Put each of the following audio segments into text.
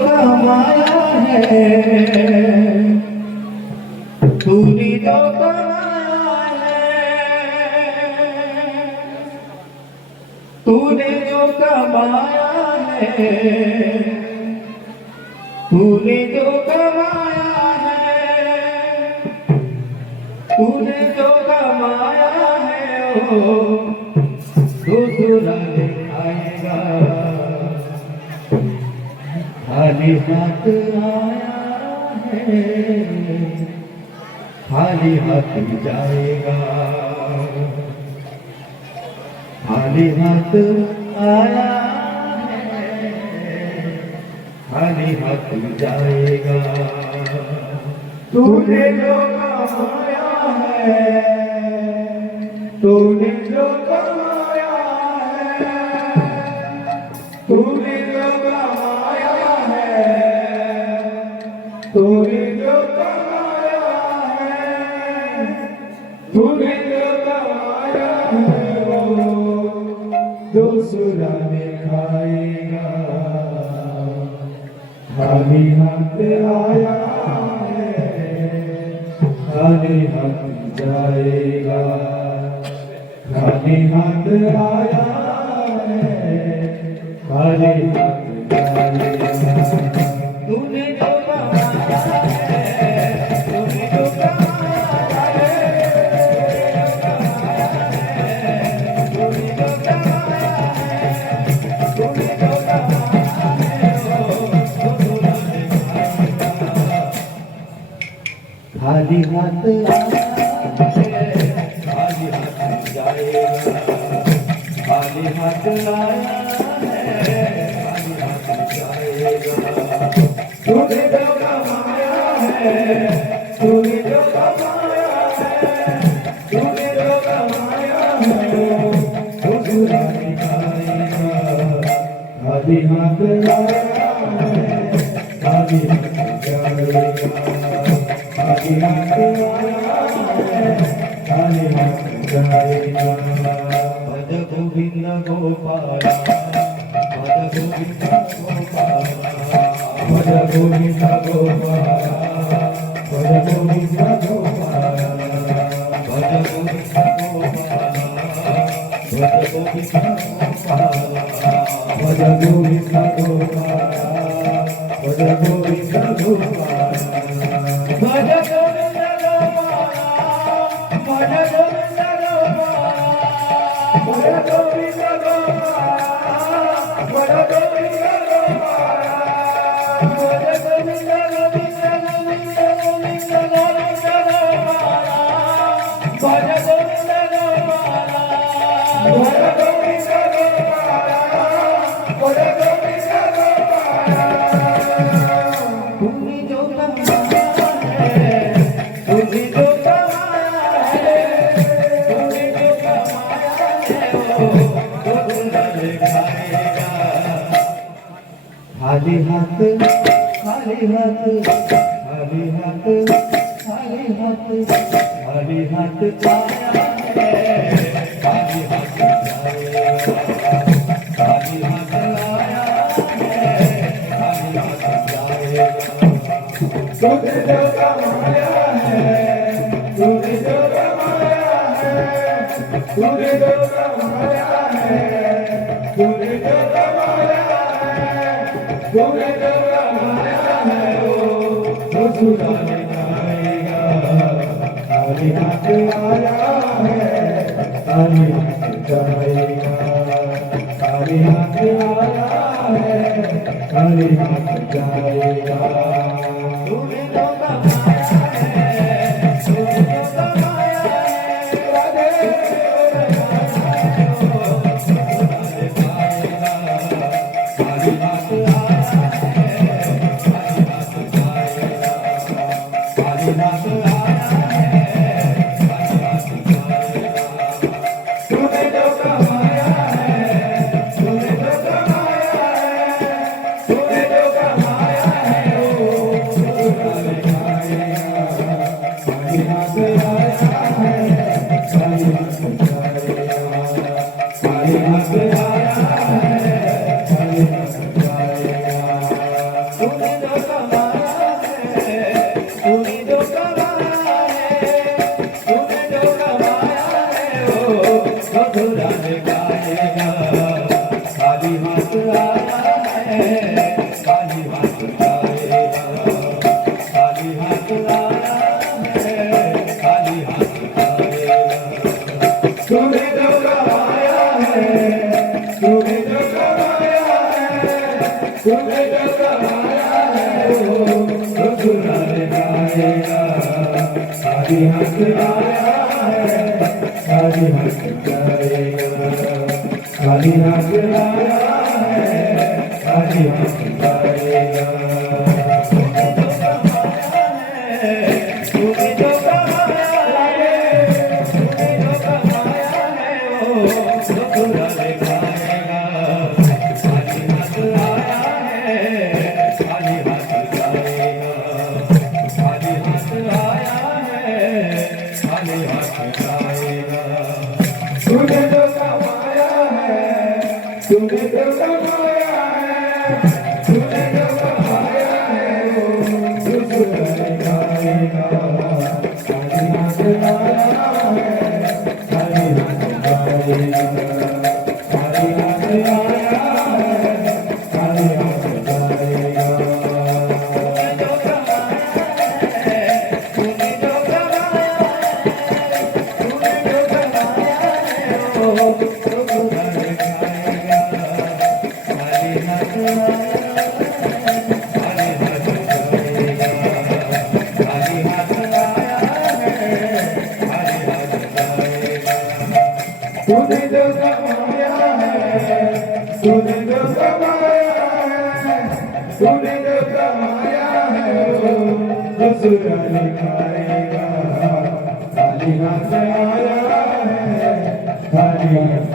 कमाया है, तूने जो कमाया है, तूने जो कमाया है, तूने जो कमाया है, तूने जो कमाया है वो दूसरा दिखाएगा। खाली हाथ आया है, खाली हाथ जाएगा। खाली हाथ आया है, खाली हाथ जाएगा। तूने जो कमाया है, तूने जो कमाया है, तूने जो कमाया है, तूने जो कमाया है, तूने जो कमाया है वो दूसरा ने खाएगा। खाली हाथ आया है, खाली हाथ जाएगा। खाली हाथ आया है, खाली हाथ जाएगा। तूने जो कमाया है, तूने जो कमाया है, तूने जो कमाया है, तूने जो कमाया है वो दूसरा ने खाएगा। खाली हाथ आया है, खाली हाथ जाएगा। खाली हाथ आया है, खाली हाथ जाएगा। तूने जो कमाया है, तूने जो कमाया है, तूने जो कमाया है वो दूसरा दिखाएगा। खाली हाथ आया है, खाली हाथ जाएगा। खाली हाथ आया है, खाली हाथ जाएगा। भज गोविंद गोपाला, भज गोविंद गोपाला, भज गोविंद गोपाला, भज गोविंद गोपाला, भज गोविंद गोपाला, भज गोविंद गोपाला, भज गोविंद गोपाला, भज गोविंद गोपाला, भज गोविंद खाली हाथ, खाली हाथ, खाली हाथ, खाली हाथ, खाली हाथ आया है, खाली हाथ जाएगा। खाली हाथ आया है, खाली हाथ जाएगा। तूने जो कमाया है, तूने जो कमाया है, तूने जो कमाया है, तूने जो कमाया है, तूने जो कमाया है वो दूसरा ने खाएगा। खाली हाथ आया है, खाली हाथ जाएगा। खाली हाथ आया है, खाली हाथ जाएगा। तूने जो कमाया है, तूने जो कमाया है, खाली हाथ तूने जो कमाया है वो रसूला दिखाएगा खाली हाथ आया है खाली हाथ जाएगा खाली हाथ आया है खाली हाथ जाएगा तूने जो कमाया है तूने जो कमाया है वो रसूला दिखाएगा खाली हाथ आया है खाली हाथ जाएगा खाली हाथ आया है खाली हाथ जाएगा तूने जो कमाया है तूने जो कमाया है तूने जो कमाया है वो रसूला दिखाएगा खाली हाथ आया है खाली हाथ जाएगा खाली हाथ आया है खाली हाथ जाएगा तूने जो कमाया है तूने जो कमाया है वो रसूला दिखाएगा खाली हाथ आया खाली हाथ जाएगा खाली हाथ आया है खाली हाथ जाएगा तूने जो कमाया है तूने जो कमाया है तूने जो कमाया है वो रसूला दिखाएगा खाली हाथ आया है खाली हाथ जाएगा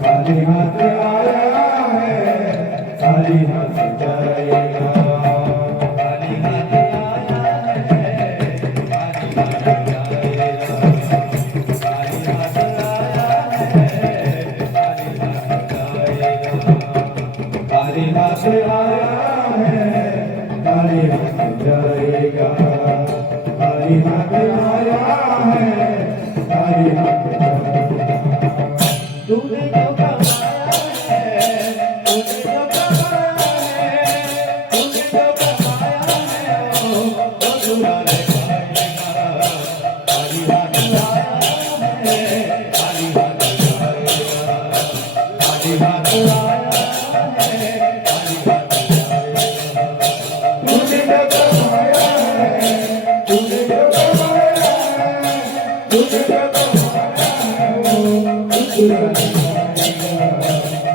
खाली हाथ आया है खाली हाथ जाएगा खाली हाथ आया है खाली हाथ जाएगा खाली हाथ आया है खाली हाथ जाएगा खाली हाथ आया है खाली हाथ जाएगा खाली हाथ आया है खाली हाथ जाएगा तूने जो कमाया है तूने जो कमाया है तूने जो कमाया है वो रसूला दिखाएगा खाली हाथ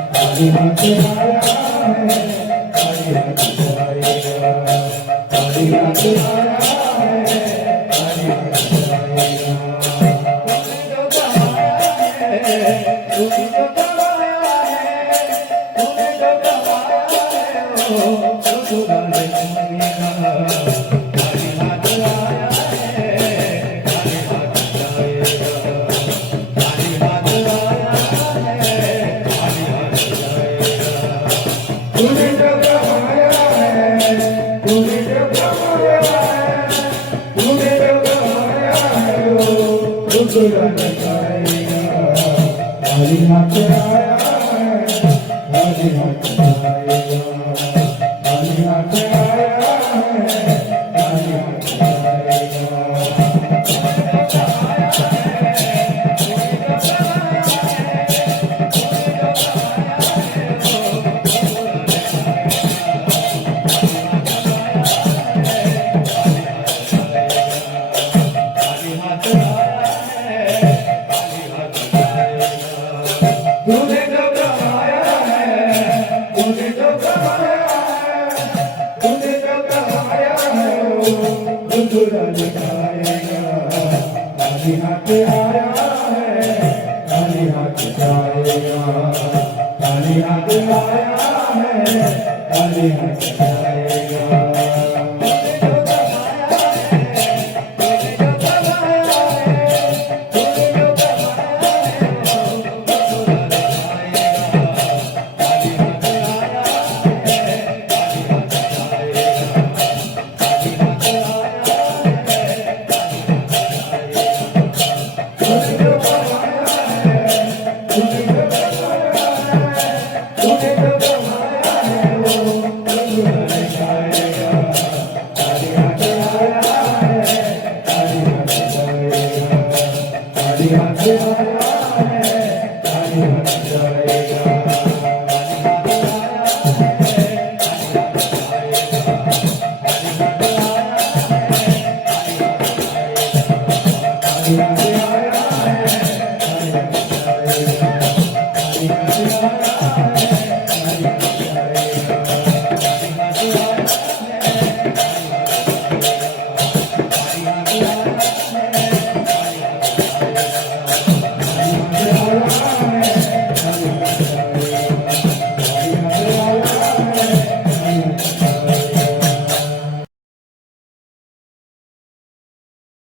आया है खाली हाथ जाएगा खाली हाथ आया है खाली हाथ जाएगा तूने जो कमाया है तूने जो कमाया है तूने जो कमाया है वो रसूला दिखाएगा खाली हाथ आया है खाली हाथ जाएगा खाली हाथ आया है खाली हाथ जाएगा तूने जो कमाया है तूने जो कमाया है तूने जो कमाया है वो रसूला दिखाएगा खाली हाथ आया है खाली हाथ जाएगा खाली हाथ आया है खाली हाथ जाएगा तूने जो कमाया है तूने जो कमाया है तूने जो कमाया है वो रसूला दिखाएगा खाली हाथ आया है खाली हाथ जाएगा खाली हाथ आया है खाली हाथ जाएगा तूने जो कमाया है तूने जो कमाया है तूने जो कमाया है वो रसूला दिखाएगा खाली हाथ आया है खाली हाथ जाएगा खाली हाथ आया है खाली हाथ जाएगा तूने जो कमाया है तूने जो कमाया है तूने जो कमाया है वो रसूला दिखाएगा खाली हाथ आया है खाली हाथ जाएगा खाली हाथ आया है खाली हाथ जाएगा तूने जो कमाया है तूने जो कमाया है तूने जो कमाया है वो रसूला दिखाएगा आया है